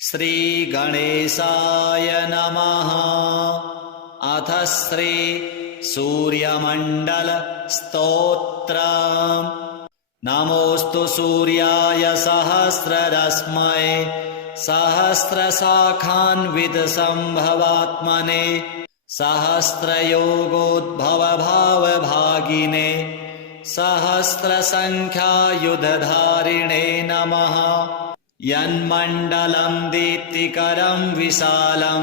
श्रीगणेशाय नमः। अथ श्री सूर्यमण्डल स्तोत्रम्। नमोऽस्तु सूर्याय सहस्ररश्मये सहस्रशाखान्वितसम्भवात्मने सहस्रयोगोद्भवभावभागिने सहस्रसङ्ख्यायुधधारिणे नमः। यन्मण्डलं दीप्तिकरं विशालं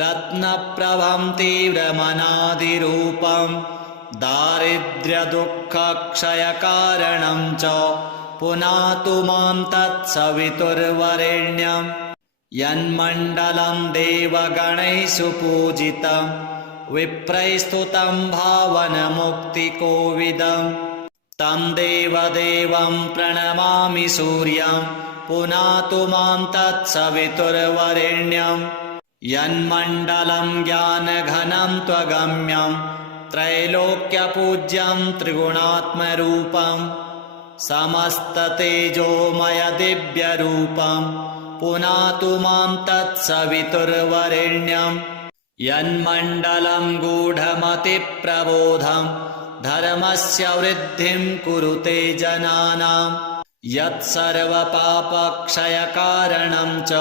रत्नप्रभं तीव्रमनादिरूपं दारिद्र्यदुःखक्षयकारणं च पुनातु मां तत्सवितुर्वरेण्यं। यन्मण्डलं देवगणैः सुपूजितं विप्रैस्तुतं भावनमुक्तिकोविदं तं देवदेवं प्रणमामि सूर्यं पुनातु मां तत्सवितुर्वरेण्यं। यन्मण्डलं ज्ञानघनं त्वगम्यं त्रैलोक्यपूज्यं त्रिगुणात्मरूपं समस्ततेजोमयदिव्यरूपं पुनातु मां तत्सवितुर्वरेण्यं। यन्मण्डलं गूढमतिप्रबोधं धर्मस्य वृद्धिं कुरुते जनानां यत्सर्वपापक्षयकारणं च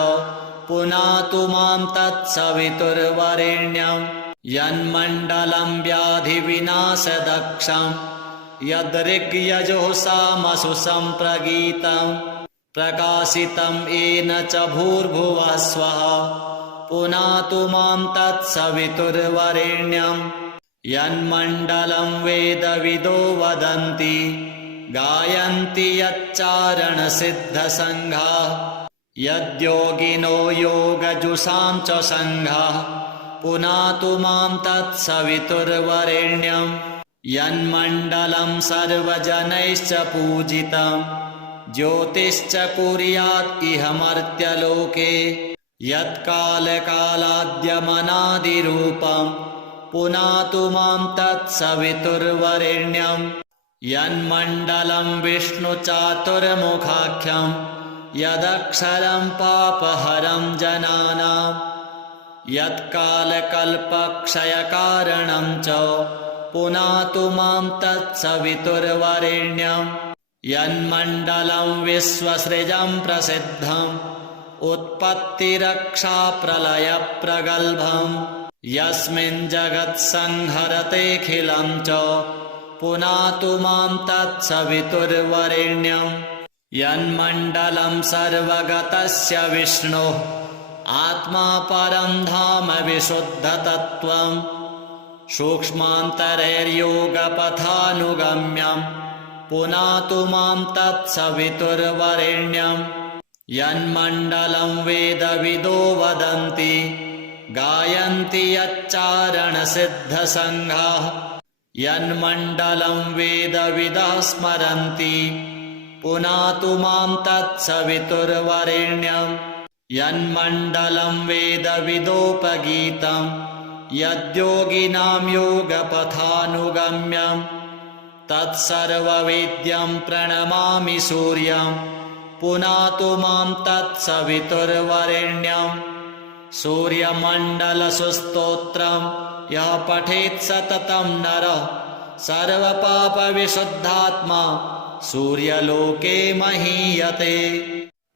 पुनातु मां तत्सवितुर्वरेण्यं। यन्मण्डलं व्याधिविनाशदक्षं यद्ऋग्यजुःसामसु सम्प्रगीतं प्रकाशितं येन च भूर्भुवः स्वः पुनातु मां तत्सवितुर्वरेण्यं। यन्मण्डलं वेदविदो वदन्ति गायन्ति यच्चारणसिद्धसङ्घाः यद्योगिनो योगजुषां च सङ्घाः पुनातु मां तत्सवितुर्वरेण्यं। यन्मण्डलं सर्वजनैश्च पूजितं ज्योतिश्च कुर्यात् इह मर्त्यलोके यत्कालकालाद्यमनादिरूपं पुनातु मां तत्सवितुर्वरेण्यं। यन्मण्डलं विष्णुचातुर्मुखाख्यं यदक्षरं पापहरं जनानां यत्कालकल्पक्षयकारणं च पुनातु मां तत्सवितुर्वरेण्यं। यन्मण्डलं विश्वसृजं प्रसिद्धं उत्पत्तिरक्षाप्रलयप्रगल्भं यस्मिन् जगत्संहरतेऽखिलं च पुनातु मां तत्सवितुर्वरेण्यं। यन्मण्डलं सर्वगतस्य विष्णोः आत्मा परं धाम विशुद्धतत्त्वं सूक्ष्मान्तरैर्योगपथानुगम्यं पुनातु मां तत्सवितुर्वरेण्यं। यन्मण्डलं वेदविदो वदन्ति गायन्ति यच्चारणसिद्धसङ्घाः यन्मण्डलं वेदविदः स्मरन्ति पुनातु मां तत्सवितुर्वरेण्यं। यन्मण्डलं वेदविदोपगीतं यद्योगिनां योगपथानुगम्यं तत्सर्ववेद्यं प्रणमामि सूर्यं पुनातु मां तत्सवितुर्वरेण्यं। सूर्यमण्डलसुस्तोत्रं यः पठेत् सततं नरः सर्वपापविशुद्धात्मा सूर्यलोके महीयते।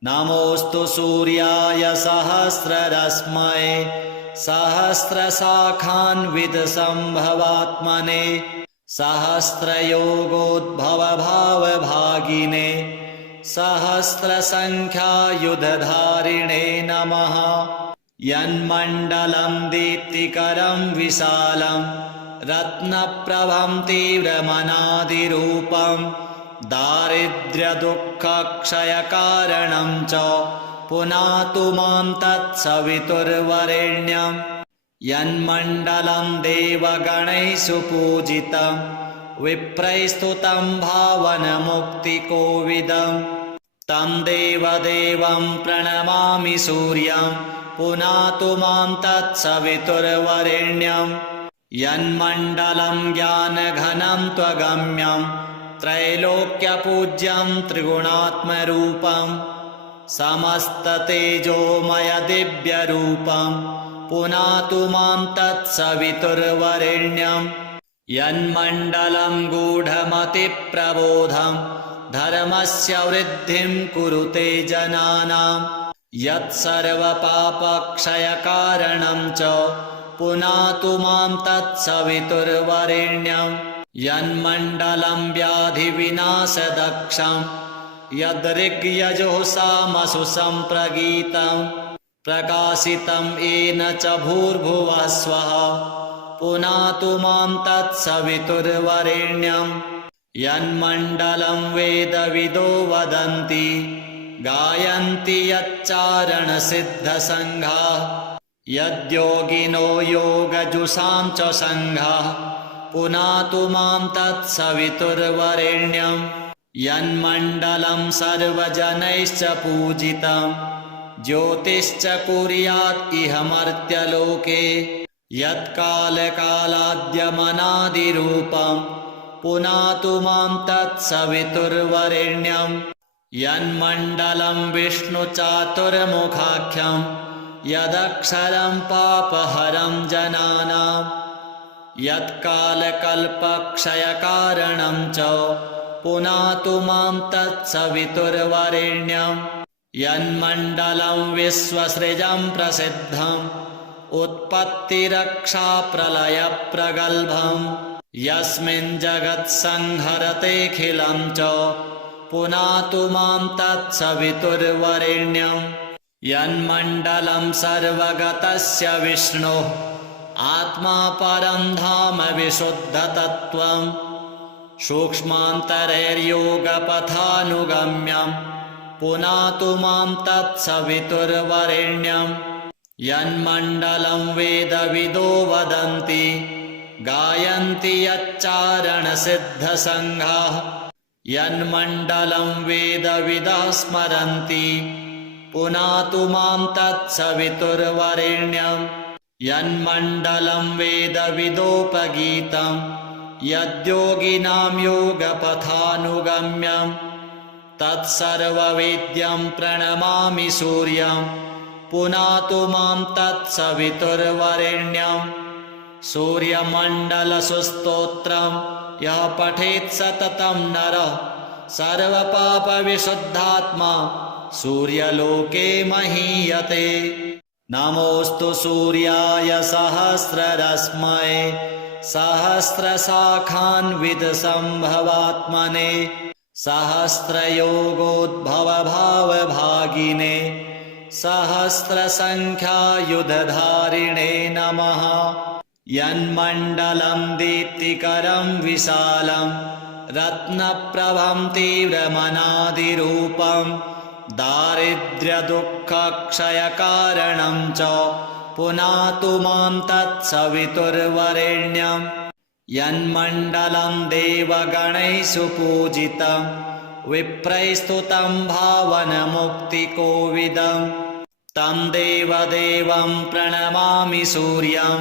नमोऽस्तु सूर्याय सहस्ररश्मये सहस्रशाखान्वितसम्भवात्मने सहस्रयोगोद्भवभावभागिने सहस्रसङ्ख्यायुधधारिणे नमः। यन्मण्डलं दीप्तिकरं विशालं रत्नप्रभं तीव्रमनादिरूपं दारिद्र्यदुःखक्षयकारणं च पुनातु मां तत्सवितुर्वरेण्यं। यन्मण्डलं देवगणैः सुपूजितं विप्रैस्तुतं भावनमुक्तिकोविदं तं देवदेवं प्रणमामि सूर्यं पुनातु मां तत्सवितुर्वरेण्यं। यन्मण्डलं ज्ञानघनं त्वगम्यं त्रैलोक्यपूज्यं त्रिगुणात्मरूपं समस्ततेजोमय दिव्यरूपं पुनातु मां तत्सवितुर्वरेण्यं यन्मण्डलं गूढमतिप्रबोधं धर्मस्य वृद्धिं कुरुते जनानां यत्सर्वपापक्षयकारणं च पुनातु मां तत्सवितुर्वरेण्यं यन्मण्डलं व्याधिविनाशदक्षं यद्ऋग्यजुःसामसु सम्प्रगीतं प्रकाशितं येन च भूर्भुवः स्वः पुनातु मां तत्सवितुर्वरेण्यं यन्मण्डलं वेदविदो वदन्ति गायन्ति यच्चारणसिद्धसङ्घाः यद्योगिनो योगजुषां च सङ्घाः पुनातु मां तत्सवितुर्वरेण्यं यन्मण्डलं सर्वजनैश्च पूजितं ज्योतिश्च कुर्यात् इह मर्त्यलोके यत्कालकालाद्यमनादिरूपं पुनातु मां तत्सवितुर्वरेण्यं यन्मण्डलं विष्णुचातुर्मुखाख्यं यदक्षरं पापहरं जनानां यत्कालकल्पक्षयकारणं च पुनातु मां तत्सवितुर्वरेण्यं यन्मण्डलं विश्वसृजं प्रसिद्धम् उत्पत्तिरक्षाप्रलयप्रगल्भं यस्मिन् जगत्संहरतेऽखिलं च पुनातु मां तत्सवितुर्वरेण्यं यन्मण्डलं सर्वगतस्य विष्णोः आत्मा परं धाम विशुद्धतत्त्वं सूक्ष्मान्तरैर्योगपथानुगम्यं पुनातु मां तत्सवितुर्वरेण्यं यन्मण्डलं वेदविदो वदन्ति गायन्ति यच्चारणसिद्धसङ्घाः यन्मण्डलं वेदविदः स्मरन्ति पुनातु मां तत्सवितुर्वरेण्यं यन्मण्डलं वेदविदोपगीतं यद्योगिनां योगपथानुगम्यं तत्सर्ववेद्यं प्रणमामि सूर्यं पुनातु मां तत्सवितुर्वरेण्यं सूर्यमण्डलसुस्तोत्रं यः पठेत् सततं नरः सर्वपापविशुद्धात्मा सूर्यलोके महीयते। नमोऽस्तु सूर्याय सहस्ररश्मये सहस्रशाखान्वितसम्भवात्मने सहस्रयोगोद्भवभावभागिने सहस्रसङ्ख्यायुधधारिणे नमः। यन्मण्डलं दीप्तिकरं विशालं रत्नप्रभं तीव्रमनादिरूपं दारिद्र्यदुःखक्षयकारणं च पुनातु मां तत्सवितुर्वरेण्यं यन्मण्डलं देवगणैः सुपूजितं विप्रैस्तुतं भावनमुक्तिकोविदं तं देवदेवं प्रणमामि सूर्यं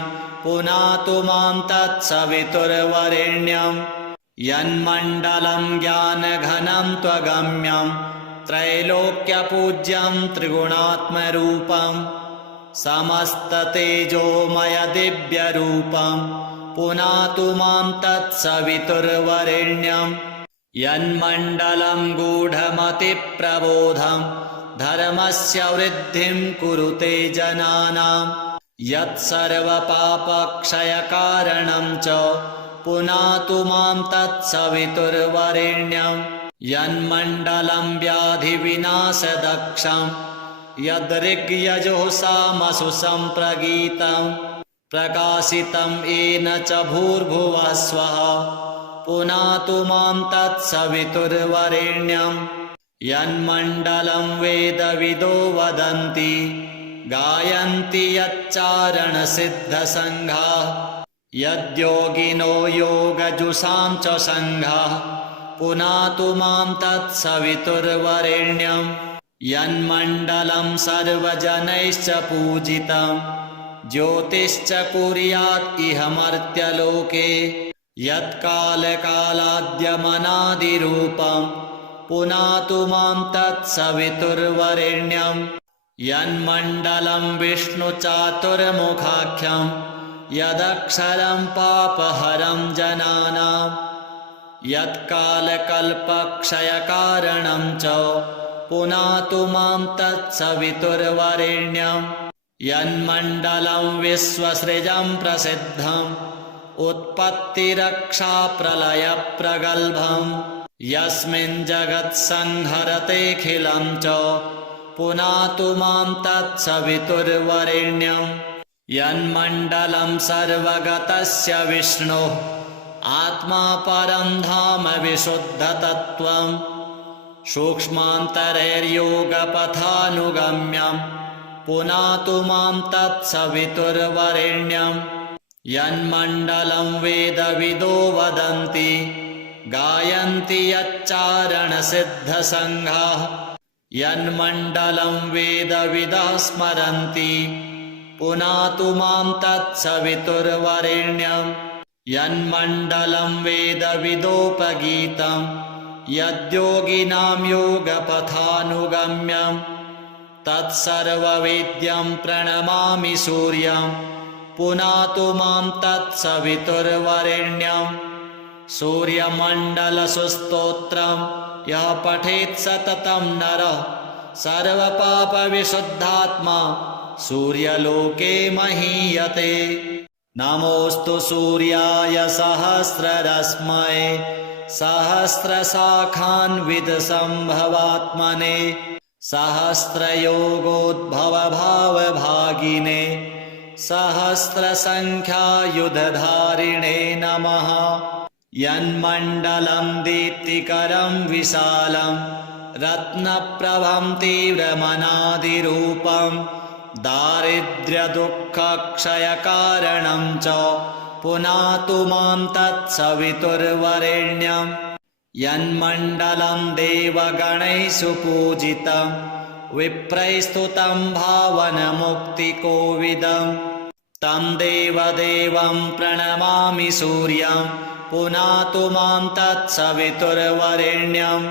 पुनातु मां तत्सवितुर्वरेण्यं यन्मण्डलं ज्ञानघनं त्वगम्यं त्रैलोक्यपूज्यं त्रिगुणात्मरूपं समस्ततेजोमयदिव्यरूपं पुनातु मां तत्सवितुर्वरेण्यं यन्मण्डलं गूढमतिप्रबोधं धर्मस्य वृद्धिं कुरुते जनानां यत्सर्वपापक्षयकारणं च पुनातु मां तत्सवितुर्वरेण्यं यन्मण्डलं व्याधिविनाशदक्षं यद्ऋग्यजुःसामसु सम्प्रगीतं प्रकाशितं येन च भूर्भुवः स्वः पुनातु मां तत्सवितुर्वरेण्यं यन्मण्डलं वेदविदो वदन्ति गायन्ति यच्चारणसिद्धसङ्घाः यद्योगिनो योगजुषां च सङ्घाः पुनातु मां तत्सवितुर्वरेण्यं यन्मण्डलं सर्वजनैश्च पूजितं ज्योतिश्च कुर्यात् इह मर्त्यलोके यत्कालकालाद्यमनादिरूपं पुनातु मां तत्सवितुर्वरेण्यं यन्मण्डलं विष्णुचातुर्मुखाख्यं यदक्षरं पापहरं जनानां यत्कालकल्पक्षयकारणं च पुनातु मां तत्सवितुर्वरेण्यं यन्मण्डलं विश्वसृजं प्रसिद्धम् उत्पत्तिरक्षाप्रलयप्रगल्भम् यस्मिन् जगत्संहरतेऽखिलं च पुनातु मां तत्सवितुर्वरेण्यं यन्मण्डलं सर्वगतस्य विष्णोः आत्मा परं धाम विशुद्धतत्त्वं सूक्ष्मान्तरैर्योगपथानुगम्यं पुनातु मां तत्सवितुर्वरेण्यं यन्मण्डलं वेदविदो वदन्ति गायन्ति यच्चारणसिद्धसङ्घाः यन्मण्डलं वेदविदः स्मरन्ति पुनातु मां तत्सवितुर्वरेण्यं यन्मण्डलं वेदविदोपगीतं यद्योगिनां योगपथानुगम्यं तत्सर्ववेद्यं प्रणमामि सूर्यं पुनातु मां तत्सवितुर्वरेण्यं सूर्यमण्डलसुस्तोत्रं यः पठेत् सततं नरः सर्वपापविशुद्धात्मा सूर्यलोके महीयते नमोऽस्तु सूर्याय सहस्ररश्मये सहस्रशाखान्वितसम्भवात्मने सहस्रयोगोद्भवभावभागिने सहस्रसङ्ख्यायुधधारिणे नमः यन्मण्डलं दीप्तिकरं विशालं रत्नप्रभं तीव्रमनादिरूपं दारिद्र्यदुःखक्षयकारणं च पुनातु मां तत्सवितुर्वरेण्यं यन्मण्डलं देवगणैः सुपूजितं विप्रैस्तुतं भावनमुक्तिकोविदं तं देवदेवं प्रणमामि सूर्यं पुनातु मां तत्सवितुर्वरेण्यं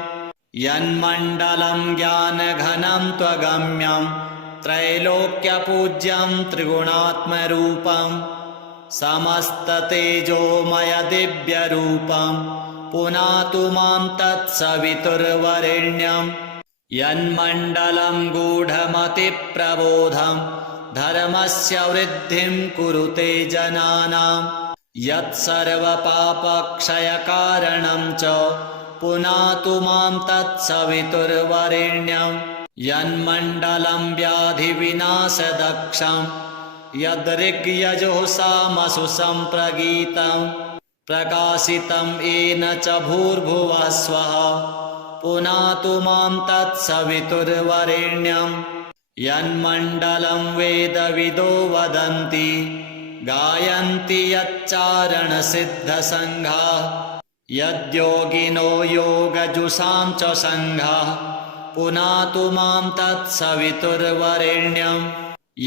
यन्मण्डलं ज्ञानघनं त्वगम्यं त्रैलोक्यपूज्यं त्रिगुणात्मरूपं समस्ततेजोमयदिव्यरूपं पुनातु मां तत्सवितुर्वरेण्यं यन्मण्डलं गूढमतिप्रबोधं धर्मस्य वृद्धिं कुरुते जनानां यत्सर्वपापक्षयकारणं च पुनातु मां तत्सवितुर्वरेण्यं यन्मण्डलं व्याधिविनाशदक्षं यद्ऋग्यजुःसामसु सम्प्रगीतं प्रकाशितं येन च भूर्भुवः स्वः पुनातु मां तत्सवितुर्वरेण्यं यन्मण्डलं वेदविदो वदन्ति गायन्ति यच्चारणसिद्धसङ्घाः यद्योगिनो योगजुषां च सङ्घाः पुनातु मां तत्सवितुर्वरेण्यं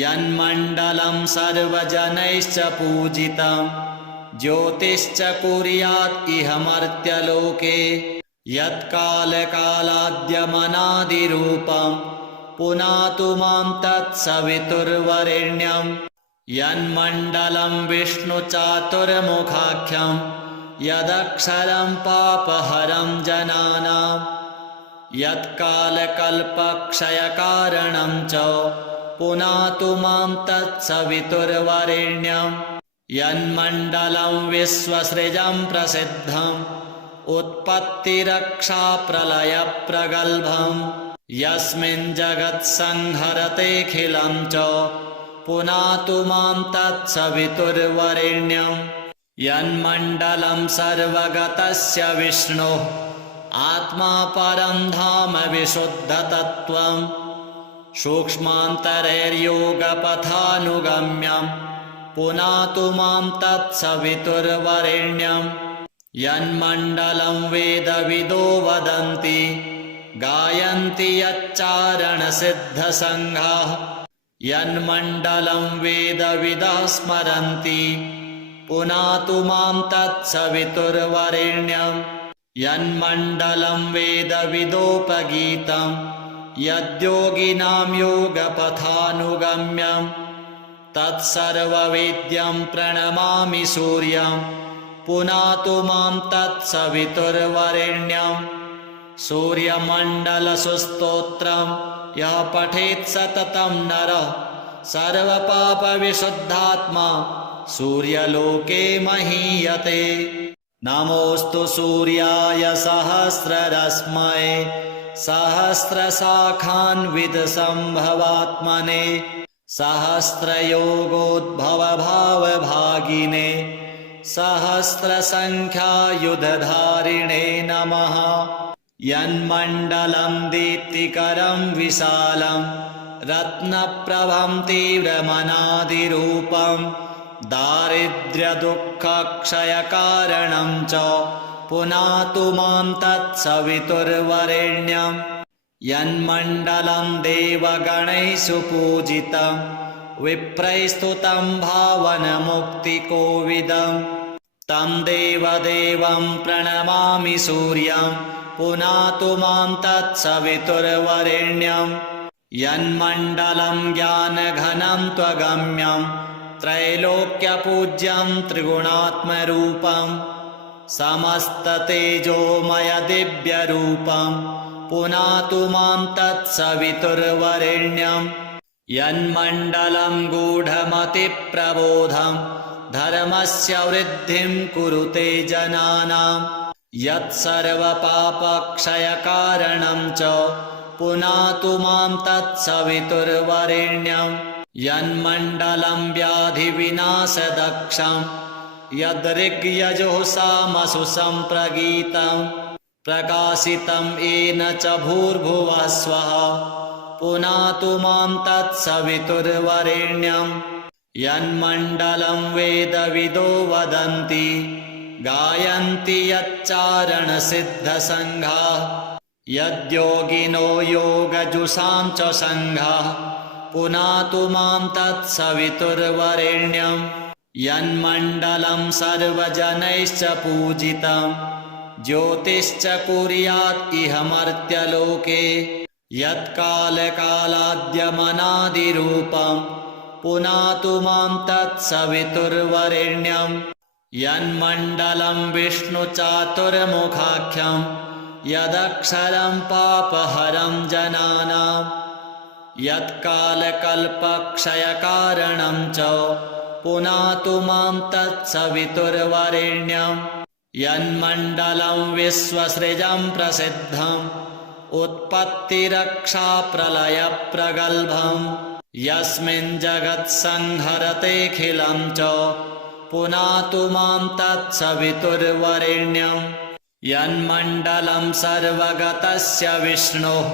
यन्मण्डलं सर्वजनैश्च पूजितं ज्योतिश्च कुर्यात् इह मर्त्यलोके यत्कालकालाद्यमनादिरूपं पुनातु मां तत्सवितुर्वरेण्यं यन्मण्डलं विष्णुचातुर्मुखाख्यं यदक्षरं पापहरं जनानां यत्कालकल्पक्षयकारणं च पुनातु मां तत्सवितुर्वरेण्यं यन्मण्डलं विश्वसृजं प्रसिद्धम् उत्पत्तिरक्षाप्रलयप्रगल्भम् यस्मिन् जगत्संहरतेऽखिलं च पुनातु मां तत्सवितुर्वरेण्यं यन्मण्डलं सर्वगतस्य विष्णोः आत्मा परं धाम विशुद्धतत्त्वं सूक्ष्मान्तरैर्योगपथानुगम्यं पुनातु मां तत्सवितुर्वरेण्यं यन्मण्डलं वेदविदो वदन्ति गायन्ति यच्चारणसिद्धसङ्घाः यन्मण्डलं वेदविदः स्मरन्ति पुनातु मां तत्सवितुर्वरेण्यं यन्मण्डलं वेदविदोपगीतं यद्योगिनां योगपथानुगम्यं तत्सर्ववेद्यं प्रणमामि सूर्यं पुनातु मां तत्सवितुर्वरेण्यं सूर्यमण्डलसुस्तोत्रं यः पठेत् सततं नरः सर्वपापविशुद्धात्मा सूर्यलोके महीयते। नमोऽस्तु सूर्याय सहस्ररश्मये सहस्रशाखान्वितसम्भवात्मने सहस्रयोगोद्भवभावभागिने सहस्रसङ्ख्यायुधधारिणे नमः। यन्मण्डलं दीप्तिकरं विशालं रत्नप्रभं तीव्रमनादिरूपं दारिद्र्यदुःखक्षयकारणं च पुनातु मां तत्सवितुर्वरेण्यं यन्मण्डलं देवगणैः सुपूजितं विप्रैस्तुतं भावनमुक्तिकोविदं तं देवदेवं प्रणमामि सूर्यं पुनातु मां तत्सवितुर्वरेण्यं यन्मण्डलं ज्ञानघनं त्वगम्यं त्रैलोक्यपूज्यं त्रिगुणात्मरूपं समस्ततेजोमयदिव्यरूपं पुनातु मां तत्सवितुर्वरेण्यं यन्मण्डलं गूढमतिप्रबोधं धर्मस्य वृद्धिं कुरुते जनानां यत्सर्वपापक्षयकारणं च पुनातु मां तत्सवितुर्वरेण्यं यन्मण्डलं व्याधिविनाशदक्षं यद्ऋग्यजुःसामसु सम्प्रगीतं प्रकाशितं येन च भूर्भुवः स्वः पुनातु मां तत्सवितुर्वरेण्यं यन्मण्डलं वेदविदो वदन्ति गायन्ति यच्चारणसिद्धसङ्घाः यद्योगिनो योगजुषां च सङ्घाः पुनातु मां तत्सवितुर्वरेण्यं यन्मण्डलं सर्वजनैश्च पूजितं ज्योतिश्च कुर्यात् इह मर्त्यलोके यत्कालकालाद्यमनादिरूपं पुनातु मां तत्सवितुर्वरेण्यं यन्मण्डलं विष्णुचातुर्मुखाख्यं यदक्षरं पापहरं जनानां यत्कालकल्पक्षयकारणं च पुनातु मां तत्सवितुर्वरेण्यं यन्मण्डलं विश्वसृजं प्रसिद्धं उत्पत्तिरक्षाप्रलयप्रगल्भं यस्मिन् जगत्संहरतेऽखिलं च पुनातु मां तत्सवितुर्वरेण्यं यन्मण्डलं सर्वगतस्य विष्णोः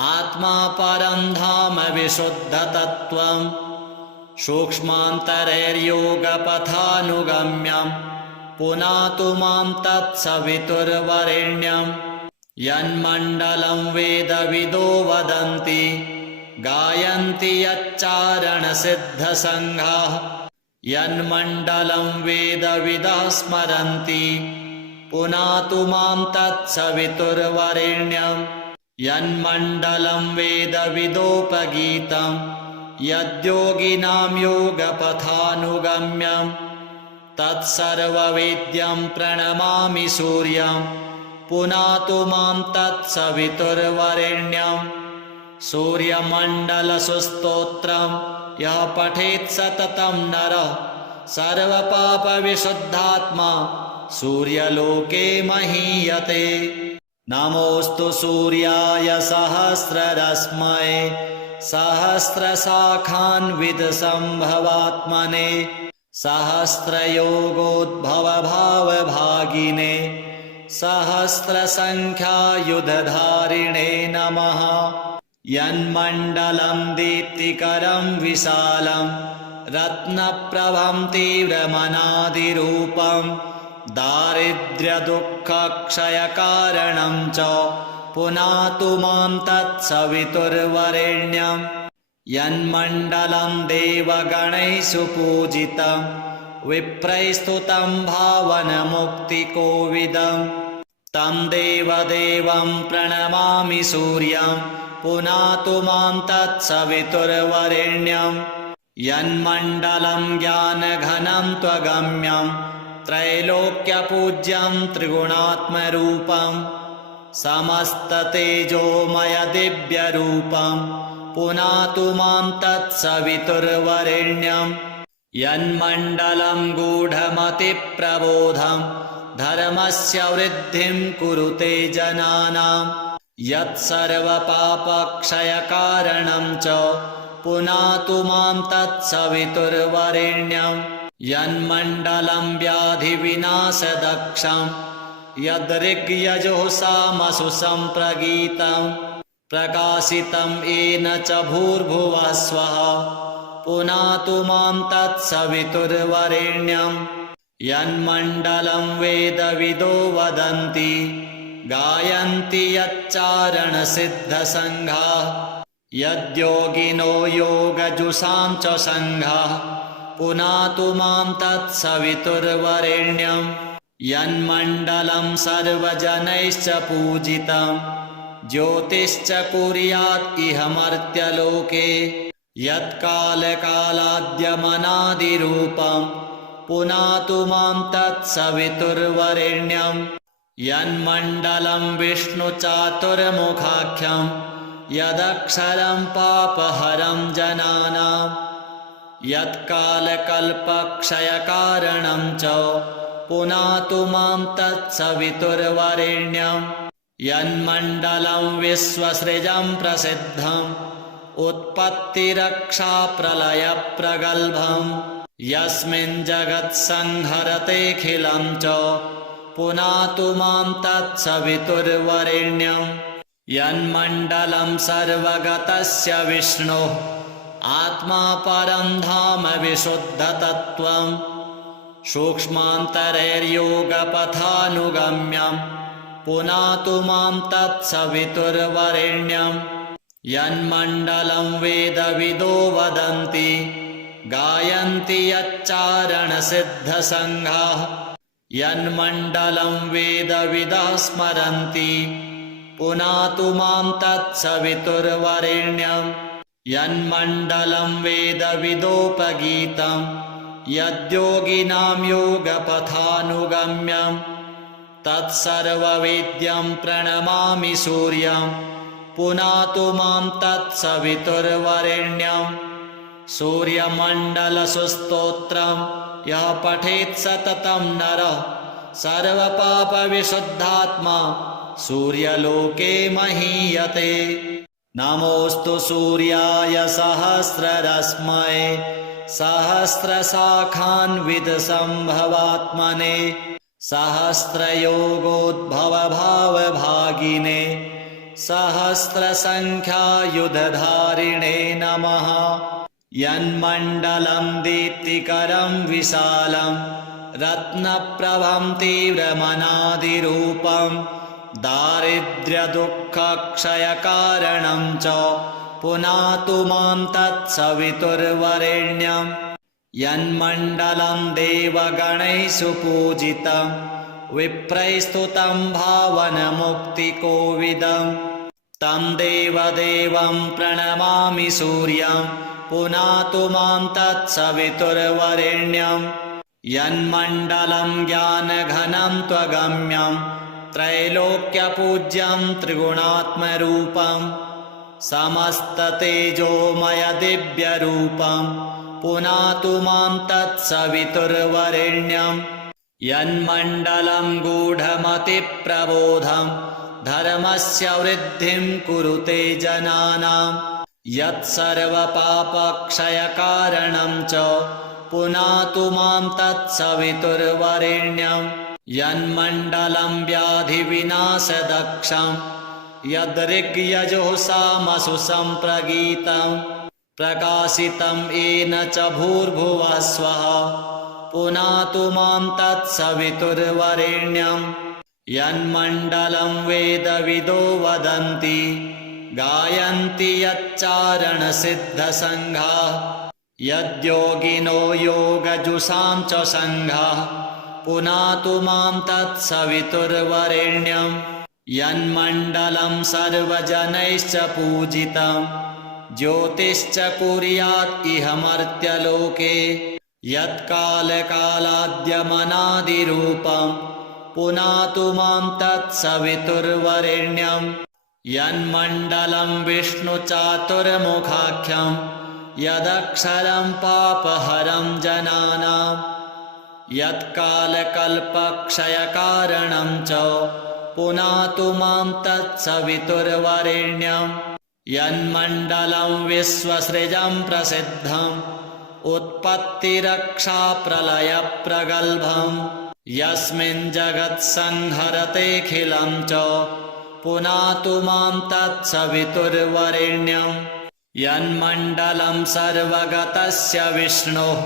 आत्मा परं धाम विशुद्धतत्त्वं सूक्ष्मान्तरैर्योगपथानुगम्यं पुनातु मां तत्सवितुर्वरेण्यं यन्मण्डलं वेदविदो वदन्ति गायन्ति यच्चारणसिद्धसङ्घाः यन्मण्डलं वेदविदः स्मरन्ति पुनातु मां तत्सवितुर्वरेण्यं यन्मण्डलं वेदविदोपगीतं यद्योगिनां योगपथानुगम्यं तत्सर्ववेद्यं प्रणमामि सूर्यं पुनातु मां तत्सवितुर्वरेण्यं सूर्यमण्डलसुस्तोत्रं यः पठेत् सततं नरः सर्वपापविशुद्धात्मा सूर्यलोके महीयते। नमोऽस्तु सूर्याय सहस्ररश्मये सहस्रशाखान्वितसम्भवात्मने सहस्रयोगोद्भवभावभागिने सहस्रसङ्ख्यायुधधारिणे नमः। यन्मण्डलं दीप्तिकरं विशालं रत्नप्रभं तीव्रमनादिरूपं दारिद्र्यदुःखक्षयकारणं च पुनातु मां तत्सवितुर्वरेण्यं यन्मण्डलं देवगणैः सुपूजितं विप्रैस्तुतं भावनमुक्तिकोविदं तं देवदेवं प्रणमामि सूर्यं पुनातु मां तत्सवितुर्वरेण्यं यन्मण्डलं ज्ञानघनं त्वगम्यं त्रैलोक्यपूज्यं त्रिगुणात्मरूपं समस्ततेजोमयदिव्यरूपं पुनातु मां तत्सवितुर्वरेण्यं यन्मण्डलं गूढमतिप्रबोधं धर्मस्य वृद्धिं कुरुते जनानां यत्सर्वपापक्षयकारणं च पुनातु मां तत्सवितुर्वरेण्यं यन्मण्डलं व्याधिविनाशदक्षं यद्ऋग्यजुःसामसु सम्प्रगीतं प्रकाशितं येन च भूर्भुवः स्वः पुनातु मां तत्सवितुर्वरेण्यं यन्मण्डलं वेदविदो वदन्ति गायन्ति यच्चारणसिद्धसङ्घाः यद्योगिनो योगजुषां च सङ्घाः पुनातु मां तत्सवितुर्वरेण्यं यन्मण्डलं सर्वजनैश्च पूजितं ज्योतिश्च कुर्यात् इह मर्त्यलोके यत्कालकालाद्यमनादिरूपं पुनातु मां तत्सवितुर्वरेण्यं यन्मण्डलं विष्णुचातुर्मुखाख्यं यदक्षरं पापहरं जनानां यत्कालकल्पक्षयकारणं च पुनातु मां तत्सवितुर्वरेण्यं यन्मण्डलं विश्वसृजं प्रसिद्धम् उत्पत्तिरक्षाप्रलयप्रगल्भं यस्मिन् जगत्संहरतेऽखिलं च पुनातु मां तत्सवितुर्वरेण्यं यन्मण्डलं सर्वगतस्य विष्णोः आत्मा परं धाम विशुद्धतत्त्वं सूक्ष्मान्तरैर्योगपथानुगम्यं पुनातु मां तत्सवितुर्वरेण्यं यन्मण्डलं वेदविदो वदन्ति गायन्ति यच्चारणसिद्धसङ्घाः यन्मण्डलं वेदविदः स्मरन्ति पुनातु मां तत्सवितुर्वरेण्यं यन्मण्डलं वेदविदोपगीतं यद्योगिनां योगपथानुगम्यं तत्सर्ववेद्यं प्रणमामि सूर्यं पुनातु मां तत्सवितुर्वरेण्यं सूर्यमण्डलसुस्तोत्रं यः पठेत् सततं नरः सर्वपापविशुद्धात्मा सूर्यलोके महीयते नमोऽस्तु सूर्याय सहस्ररश्मये सहस्रशाखान्वितसम्भवात्मने सहस्रयोगोद्भवभावभागिने सहस्रसङ्ख्यायुधधारिणे नमः यन्मण्डलं दीप्तिकरं विशालं रत्नप्रभं तीव्रमनादिरूपं दारिद्र्यदुःखक्षयकारणं च पुनातु मां तत्सवितुर्वरेण्यं यन्मण्डलं देवगणैः सुपूजितं विप्रैस्तुतं भावनमुक्तिकोविदं तं देवदेवं प्रणमामि सूर्यं पुनातु मां तत्सवितुर्वरेण्यं यन्मण्डलं ज्ञानघनं त्वगम्यं त्रैलोक्यपूज्यं त्रिगुणात्मरूपं समस्ततेजोमयदिव्यरूपं पुनातु मां तत्सवितुर्वरेण्यं यन्मण्डलं गूढमतिप्रबोधं धर्मस्य वृद्धिं कुरुते जनानां यत्सर्वपापक्षयकारणं च पुनातु मां तत्सवितुर्वरेण्यं यन्मण्डलं व्याधिविनाशदक्षं यद्ऋग्यजुःसामसु सम्प्रगीतं प्रकाशितं येन च भूर्भुवः स्वः पुनातु मां तत्सवितुर्वरेण्यं यन्मण्डलं वेदविदो वदन्ति गायन्ति यच्चारणसिद्धसङ्घाः यद्योगिनो योगजुषां च सङ्घाः पुनातु मां तत्सवितुर्वरेण्यं यन्मण्डलं सर्वजनैश्च पूजितं ज्योतिश्च कुर्यात् इह मर्त्यलोके यत्कालकालाद्यमनादिरूपं पुनातु मां तत्सवितुर्वरेण्यं यन्मण्डलं विष्णुचातुर्मुखाख्यं यदक्षरं पापहरं जनानां यत्कालकल्पक्षयकारणं च पुनातु मां तत्सवितुर्वरेण्यं यन्मण्डलं विश्वसृजं प्रसिद्धम् उत्पत्तिरक्षाप्रलयप्रगल्भं यस्मिन् जगत्संहरतेऽखिलं च पुनातु मां तत्सवितुर्वरेण्यं यन्मण्डलं सर्वगतस्य विष्णोः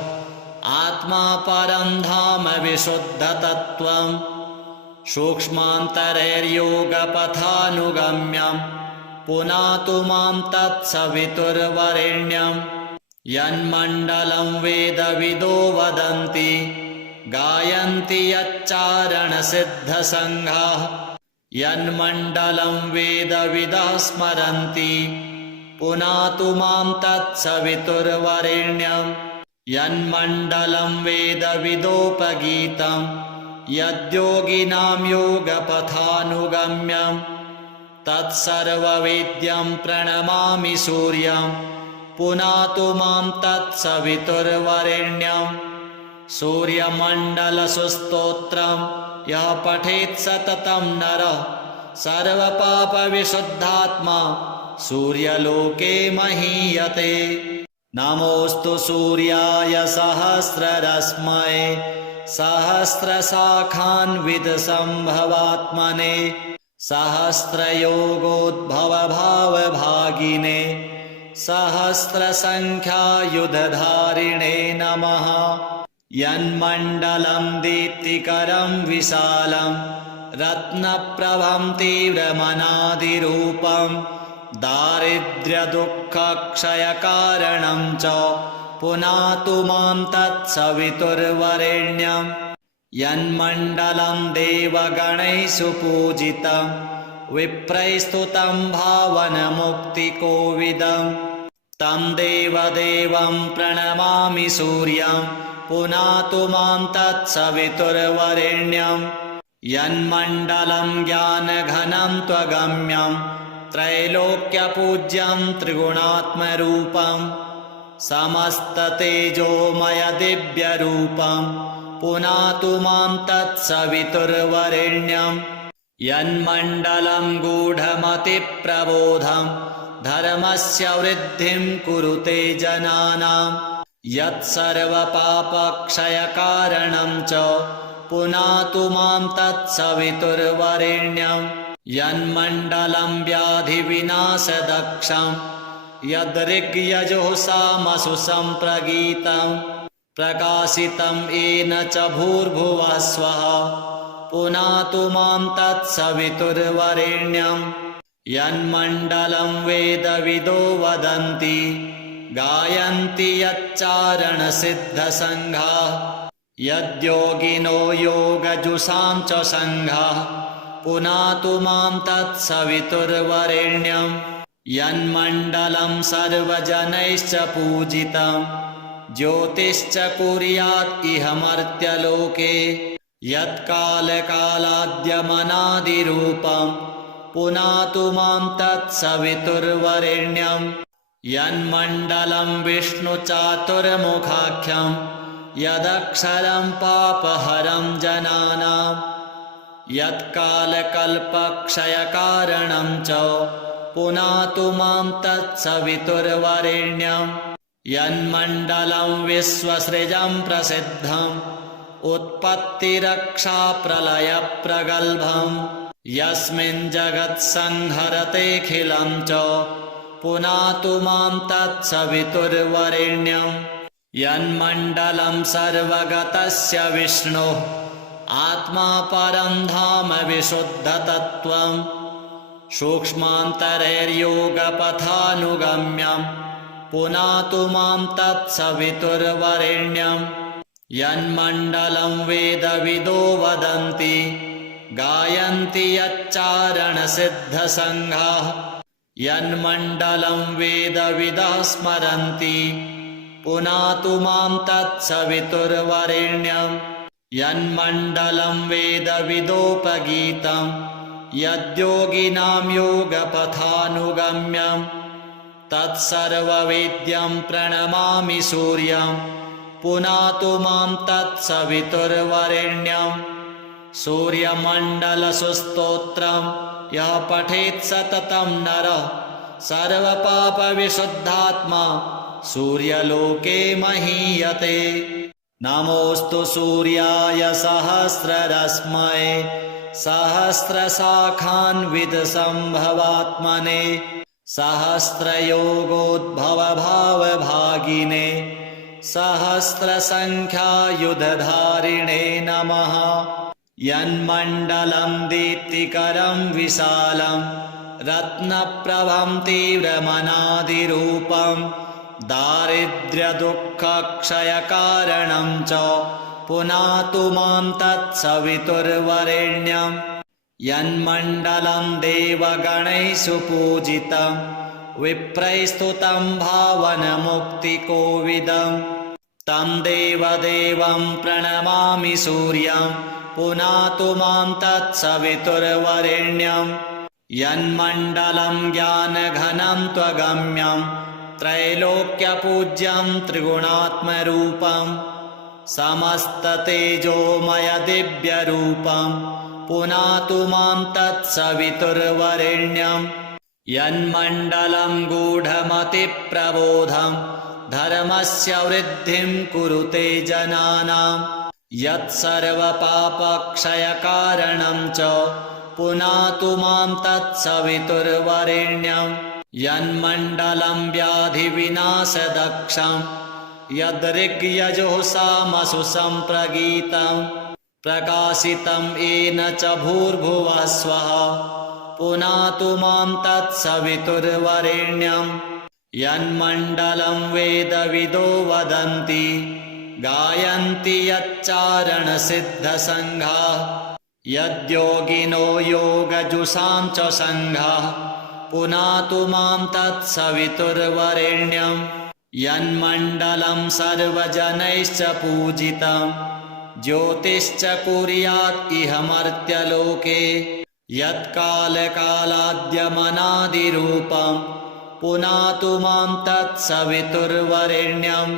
आत्मा परं धाम विशुद्धतत्त्वं सूक्ष्मान्तरैर्योगपथानुगम्यं पुनातु मां तत्सवितुर्वरेण्यं यन्मण्डलं वेदविदो वदन्ति गायन्ति यच्चारणसिद्धसङ्घाः यन्मण्डलं वेदविदः स्मरन्ति पुनातु मां तत्सवितुर्वरेण्यं यन्मण्डलं वेदविदोपगीतं यद्योगिनां योगपथानुगम्यं तत्सर्ववेद्यं प्रणमामि सूर्यं पुनातु मां तत्सवितुर्वरेण्यं सूर्यमण्डलसुस्तोत्रं यः पठेत् सततं नरः सर्वपापविशुद्धात्मा सूर्यलोके महीयते नमोऽस्तु सूर्याय सहस्ररश्मये सहस्रशाखान्वितसम्भवात्मने सहस्रयोगोद्भवभावभागिने सहस्रसङ्ख्यायुधधारिणे नमः यन्मण्डलं दीप्तिकरं विशालं रत्नप्रभं तीव्रमनादिरूपं दारिद्र्यदुःखक्षयकारणं च पुनातु मां तत्सवितुर्वरेण्यं यन्मण्डलं देवगणैः सुपूजितं विप्रैस्तुतं भावनमुक्तिकोविदं तं देवदेवं प्रणमामि सूर्यं पुनातु मां तत्सवितुर्वरेण्यं यन्मण्डलं ज्ञानघनं त्वगम्यं त्रैलोक्यपूज्यं त्रिगुणात्मरूपं समस्ततेजोमयदिव्यरूपं पुनातु मां तत्सवितुर्वरेण्यं यन्मण्डलं गूढमतिप्रबोधं धर्मस्य वृद्धिं कुरुते जनानां यत्सर्वपापक्षयकारणं च पुनातु मां तत्सवितुर्वरेण्यं यन्मण्डलं व्याधिविनाशदक्षं यद्ऋग्यजुःसामसु सम्प्रगीतं प्रकाशितं येन च भूर्भुवः स्वः पुनातु मां तत्सवितुर्वरेण्यं यन्मण्डलं वेदविदो वदन्ति गायन्ति यच्चारणसिद्धसङ्घाः यद्योगिनो योगजुषां च सङ्घाः पुनातु मां तत्सवितुर्वरेण्यं यन्मण्डलं सर्वजनैश्च पूजितं ज्योतिश्च कुर्यात् इह मर्त्यलोके यत्कालकालाद्यमनादिरूपं पुनातु मां तत्सवितुर्वरेण्यं यन्मण्डलं विष्णुचातुर्मुखाख्यं यदक्षरं पापहरं जनानां यत्कालकल्पक्षयकारणं च पुनातु मां तत्सवितुर्वरेण्यं यन्मण्डलं विश्वसृजं प्रसिद्धम् उत्पत्तिरक्षाप्रलयप्रगल्भं यस्मिन् जगत्संहरतेऽखिलं च पुनातु मां तत्सवितुर्वरेण्यं यन्मण्डलं सर्वगतस्य विष्णोः आत्मा परं धाम विशुद्धतत्त्वं सूक्ष्मान्तरैर्योगपथानुगम्यं पुनातु मां तत्सवितुर्वरेण्यं यन्मण्डलं वेदविदो वदन्ति गायन्ति यच्चारणसिद्धसङ्घाः यन्मण्डलं वेदविदः स्मरन्ति पुनातु मां तत्सवितुर्वरेण्यं यन्मण्डलं वेदविदोपगीतं यद्योगिनां योगपथानुगम्यं तत्सर्ववेद्यं प्रणमामि सूर्यं पुनातु मां तत्सवितुर्वरेण्यं सूर्यमण्डलसुस्तोत्रं यः पठेत् सततं नरः सर्वपापविशुद्धात्मा सूर्यलोके महीयते। नमोऽस्तु सूर्याय सहस्ररश्मये सहस्रशाखान्वितसम्भवात्मने सहस्रयोगोद्भवभावभागिने सहस्रसङ्ख्यायुधधारिणे नमः। यन्मण्डलं दीप्तिकरं विशालं रत्नप्रभं तीव्रमनादिरूपं दारिद्र्यदुःखक्षयकारणं च पुनातु मां तत्सवितुर्वरेण्यं यन्मण्डलं देवगणैः सुपूजितं विप्रैस्तुतं भावनमुक्तिकोविदं तं देवदेवं प्रणमामि सूर्यं पुनातु मां तत्सवितुर्वरेण्यं यन्मण्डलं ज्ञानघनं त्वगम्यं त्रैलोक्यपूज्यं त्रिगुणात्मरूपं समस्ततेजोमयदिव्यरूपं पुनातु मां तत्सवितुर्वरेण्यं यन्मण्डलं गूढमतिप्रबोधं धर्मस्य वृद्धिं कुरुते जनानां यत्सर्वपापक्षयकारणं च पुनातु मां तत्सवितुर्वरेण्यं यन्मण्डलं व्याधिविनाशदक्षं यद्ऋग्यजुःसामसु सम्प्रगीतं प्रकाशितं येन च भूर्भुवः स्वः पुनातु मां तत्सवितुर्वरेण्यं यन्मण्डलं वेदविदो वदन्ति गायन्ति यच्चारणसिद्धसङ्घाः यद्योगिनो योगजुषां च सङ्घाः पुनातु मां तत्सवितुर्वरेण्यं यन्मण्डलं सर्वजनैश्च पूजितं ज्योतिश्च कुर्यात् इह मर्त्यलोके यत्कालकालाद्यमनादिरूपं पुनातु मां तत्सवितुर्वरेण्यं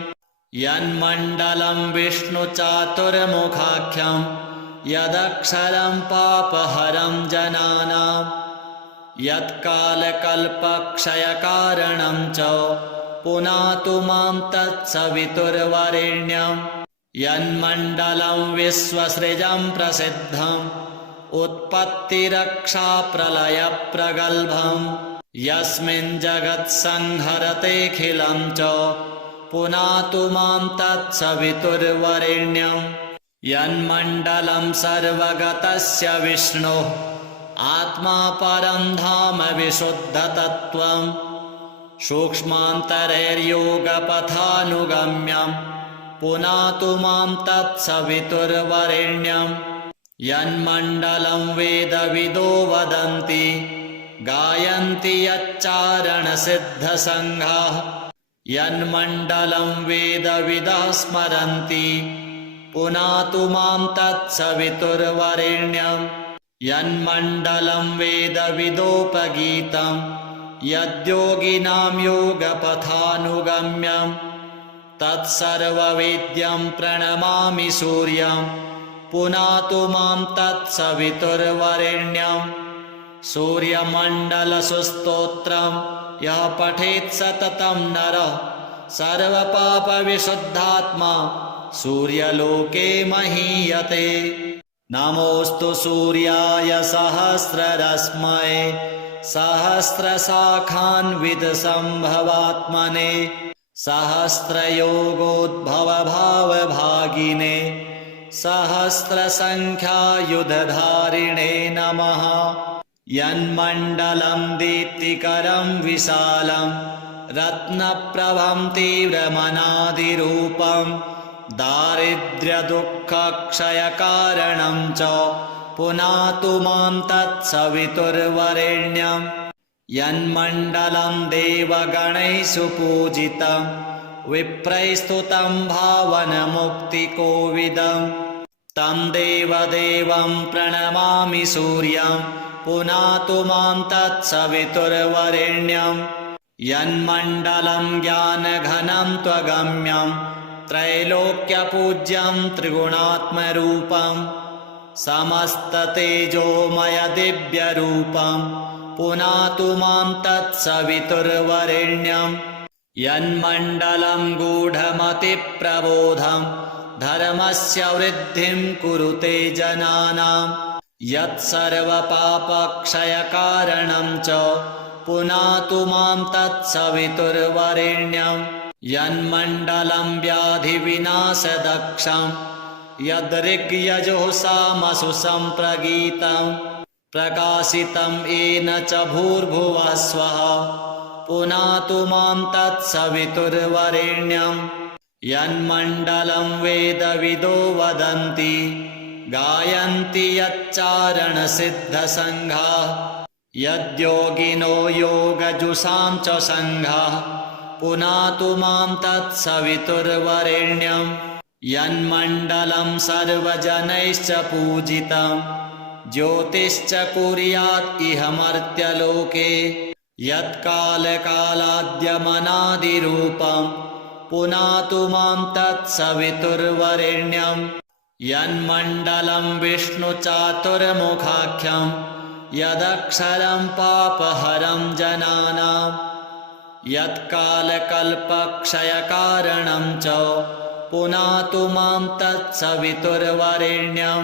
यन्मण्डलं विष्णुचातुर्मुखाख्यं यदक्षरं पापहरं जनानां यत्कालकल्पक्षयकारणं च पुनातु मां तत्सवितुर्वरेण्यं यन्मण्डलं विश्वसृजं प्रसिद्धम् उत्पत्तिरक्षाप्रलयप्रगल्भं यस्मिन् जगत्संहरतेऽखिलं च पुनातु मां तत्सवितुर्वरेण्यं यन्मण्डलं सर्वगतस्य विष्णोः आत्मा परं धाम विशुद्धतत्त्वं सूक्ष्मान्तरैर्योगपथानुगम्यं पुनातु मां तत्सवितुर्वरेण्यं यन्मण्डलं वेदविदो वदन्ति गायन्ति यच्चारणसिद्धसङ्घाः यन्मण्डलं वेदविदः स्मरन्ति पुनातु मां तत्सवितुर्वरेण्यं यन्मण्डलं वेदविदोपगीतं यद्योगिनां योगपथानुगम्यं तत्सर्ववेद्यं प्रणमामि सूर्यं पुनातु मां तत्सवितुर्वरेण्यं सूर्यमण्डलसुस्तोत्रं यः पठेत् सततं नरः सर्वपापविशुद्धात्मा सूर्यलोके महीयते। नमोऽस्तु सूर्याय सहस्ररश्मये सहस्रशाखान्वितसम्भवात्मने सहस्रयोगोद्भवभावभागिने सहस्रसङ्ख्यायुधधारिणे नमः। यन्मण्डलं दीप्तिकरं विशालं रत्नप्रभं तीव्रमनादिरूपं दारिद्र्यदुःखक्षयकारणं च पुनातु मां तत्सवितुर्वरेण्यं यन्मण्डलं देवगणैः सुपूजितं विप्रैस्तुतं भावनमुक्तिकोविदं तं देवदेवं प्रणमामि सूर्यं पुनातु मां तत्सवितुर्वरेण्यं यन्मण्डलं ज्ञानघनं त्वगम्यं त्रैलोक्यपूज्यं त्रिगुणात्मरूपं समस्ततेजोमयदिव्यरूपं पुनातु मां तत्सवितुर्वरेण्यं यन्मण्डलं गूढमतिप्रबोधं धर्मस्य वृद्धिं कुरुते जनानां यत्सर्वपापक्षयकारणं च पुनातु मां तत्सवितुर्वरेण्यं यन्मण्डलं व्याधिविनाशदक्षं यद्ऋग्यजुःसामसु सम्प्रगीतं प्रकाशितं येन च भूर्भुवः स्वः पुनातु मां तत्सवितुर्वरेण्यं यन्मण्डलं वेदविदो वदन्ति गायन्ति यच्चारणसिद्धसङ्घाः यद्योगिनो योगजुषां च सङ्घाः पुनातु मां तत्सवितुर्वरेण्यं यन्मण्डलं सर्वजनैश्च पूजितं ज्योतिश्च कुर्यात् इह मर्त्यलोके यत्कालकालाद्यमनादिरूपं पुनातु मां तत्सवितुर्वरेण्यं यन्मण्डलं विष्णुचातुर्मुखाख्यं यदक्षरं पापहरं जनानां यत्कालकल्पक्षयकारणं च पुनातु मां तत्सवितुर्वरेण्यं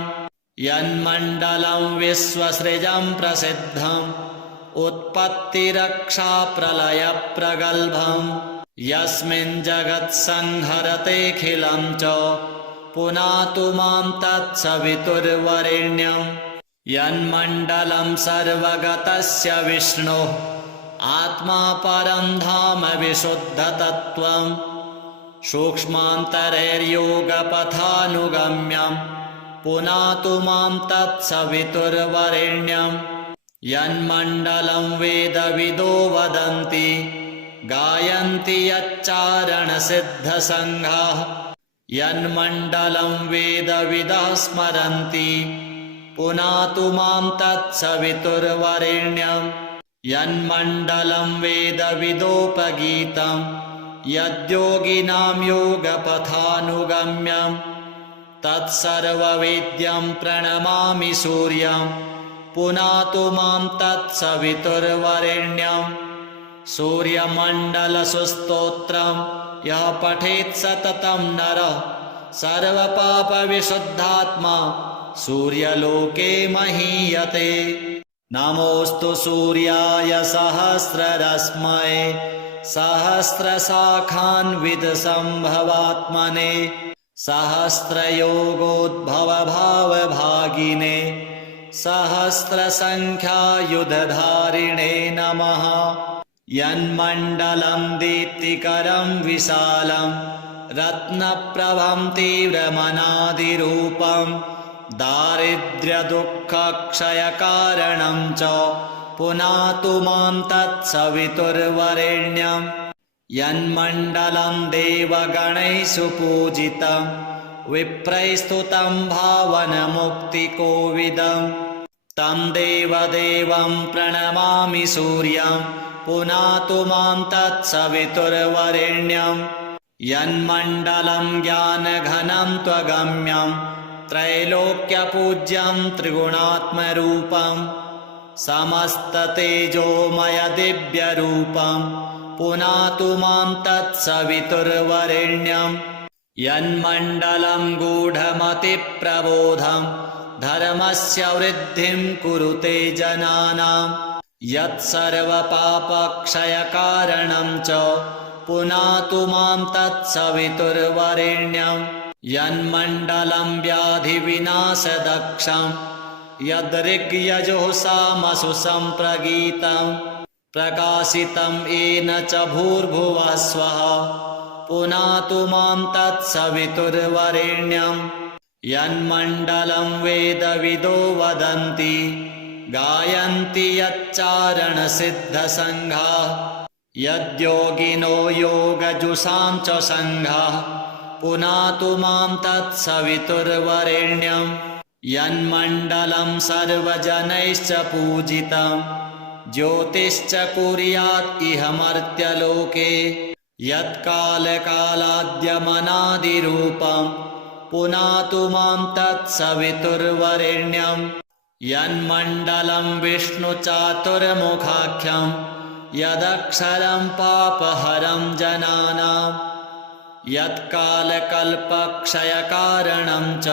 यन्मण्डलं विश्वसृजं प्रसिद्धं उत्पत्तिरक्षाप्रलयप्रगल्भं यस्मिन् जगत्संहरतेऽखिलं च पुनातु मां तत्सवितुर्वरेण्यं यन्मण्डलं सर्वगतस्य विष्णोः आत्मा परं धाम विशुद्धतत्त्वं सूक्ष्मान्तरैर्योगपथानुगम्यं पुनातु मां तत्सवितुर्वरेण्यं यन्मण्डलं वेदविदो वदन्ति गायन्ति यच्चारणसिद्धसङ्घाः यन्मण्डलं वेदविदः स्मरन्ति पुनातु मां तत्सवितुर्वरेण्यं यन्मण्डलं वेदविदोपगीतं यद्योगिनां योगपथानुगम्यं तत्सर्ववेद्यं प्रणमामि सूर्यं पुनातु मां तत्सवितुर्वरेण्यं सूर्यमण्डलसुस्तोत्रं यः पठेत् सततं नरः सर्वपापविशुद्धात्मा सूर्यलोके महीयते नमोऽस्तु सूर्याय सहस्ररश्मये सहस्रशाखान्वितसम्भवात्मने सहस्रयोगोद्भवभावभागिने सहस्रसङ्ख्यायुधधारिणे नमः यन्मण्डलं दीप्तिकरं विशालं रत्नप्रभं तीव्रमनादिरूपं दारिद्र्यदुःखक्षयकारणं च पुनातु मां तत्सवितुर्वरेण्यं यन्मण्डलं देवगणैः सुपूजितं विप्रैस्तुतं भावनमुक्तिकोविदं तं देवदेवं प्रणमामि सूर्यं पुनातु मां तत्सवितुर्वरेण्यं यन्मण्डलं ज्ञानघनं त्वगम्यं त्रैलोक्यपूज्यं त्रिगुणात्मरूपं समस्ततेजोमयदिव्यरूपं पुनातु मां तत्सवितुर्वरेण्यं यन्मण्डलं गूढमतिप्रबोधं धर्मस्य वृद्धिं कुरुते जनानां यत्सर्वपापक्षयकारणं च पुनातु मां तत्सवितुर्वरेण्यं यन्मण्डलं व्याधिविनाशदक्षं यद्ऋग्यजुःसामसु सम्प्रगीतं प्रकाशितं येन च भूर्भुवः स्वः पुनातु मां तत्सवितुर्वरेण्यं यन्मण्डलं वेदविदो वदन्ति गायन्ति यच्चारणसिद्धसङ्घाः यद्योगिनो योगजुषां च सङ्घाः पुनातु मां तत्सवितुर्वरेण्यं यन्मण्डलं सर्वजनैश्च पूजितं ज्योतिश्च कुर्यात् इह मर्त्यलोके यत्कालकालाद्यमनादिरूपं पुनातु मां तत्सवितुर्वरेण्यं यन्मण्डलं विष्णुचातुर्मुखाख्यं यदक्षरं पापहरं जनानां यत्कालकल्पक्षयकारणं च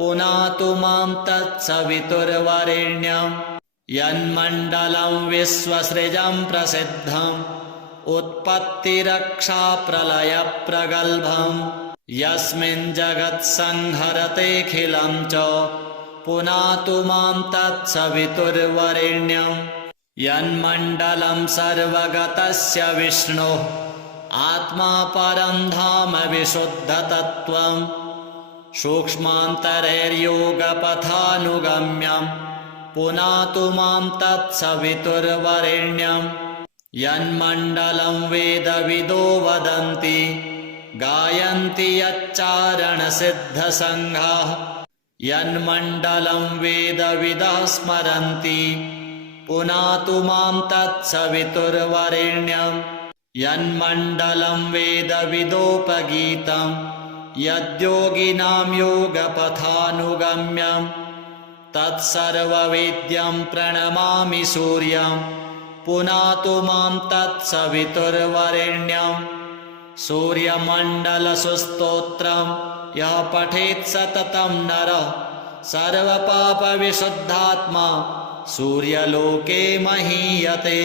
पुनातु मां तत्सवितुर्वरेण्यं यन्मण्डलं विश्वसृजं प्रसिद्धम् उत्पत्तिरक्षाप्रलयप्रगल्भं यस्मिन् जगत्संहरतेऽखिलं च पुनातु मां तत्सवितुर्वरेण्यं यन्मण्डलं सर्वगतस्य विष्णोः आत्मा परं धाम विशुद्धतत्त्वं सूक्ष्मान्तरैर्योगपथानुगम्यं पुनातु मां तत्सवितुर्वरेण्यं यन्मण्डलं वेदविदो वदन्ति गायन्ति यच्चारणसिद्धसङ्घाः यन्मण्डलं वेदविदः स्मरन्ति पुनातु मां तत्सवितुर्वरेण्यं यन्मण्डलं वेदविदोपगीतं यद्योगिनां योगपथानुगम्यं तत्सर्ववेद्यं प्रणमामि सूर्यं पुनातु मां तत्सवितुर्वरेण्यं सूर्यमण्डलसुस्तोत्रं यः पठेत् सततं नरः सर्वपापविशुद्धात्मा सूर्यलोके महीयते।